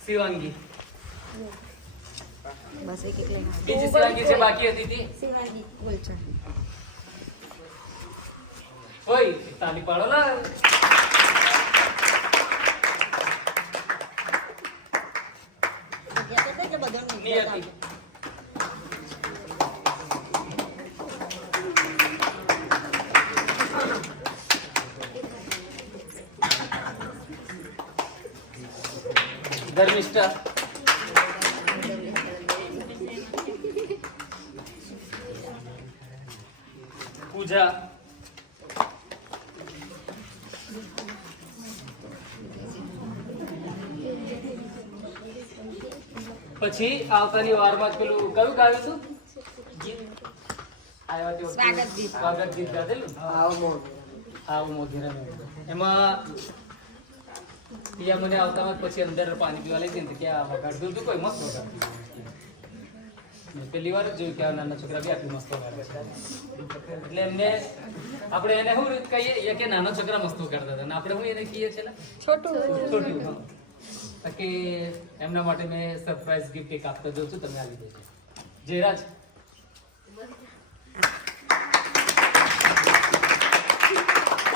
શિવાંગી બસ એક એક લઈને બીજી શિવાંગી છે બાકી હતી તી શિવાંગી બોલ છે ઓય તાલી પાડો લા કે બધા નિયતિ ધર્મિષ્ઠા પૂજા પછી આવતાની વારમાં જ પેલું કયું ગાયું હતું આવ્યા તે વખતે સ્વાગત ગીત ગાધેલું આવો મોઘેરા એમાં પિયા મને આવતામાં પછી અંદર પાણી પીવા લઈ ગઈ કે આ વગાડતું હતું કોઈ મસ્ત વગાડતું પહેલી વાર જ જોયું કે આ નાના છોકરા બી આટલું મસ્ત વગાડે છે એટલે એમને આપણે એને શું રીત કહીએ કે નાના છોકરા મસ્ત વગાડતા હતા અને આપણે શું એને કહીએ છીએ છોટું હા કે એમના માટે મેં સરપ્રાઈઝ ગિફ્ટ એક આપતો જોઉં છું તમે આવી દેજો જયરાજ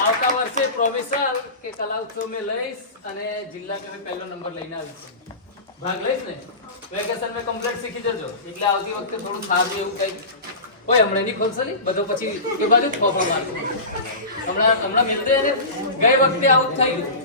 આવતા વર્ષે પ્રોફેસર કે કલા ઉત્સવ મેં લઈશ અને જિલ્લા કે પહેલો નંબર લઈને આવીશ ભાગ લઈશ ને વેકેશન મેં કમ્પ્લીટ શીખી જજો એટલે આવતી વખતે થોડું સારું એવું કંઈક કોઈ હમણાં નહીં ખોલશે નહીં બધો પછી એ બાજુ જ ખોફા મારશે હમણાં મિલતે ગઈ વખતે આવું જ થઈ ગયું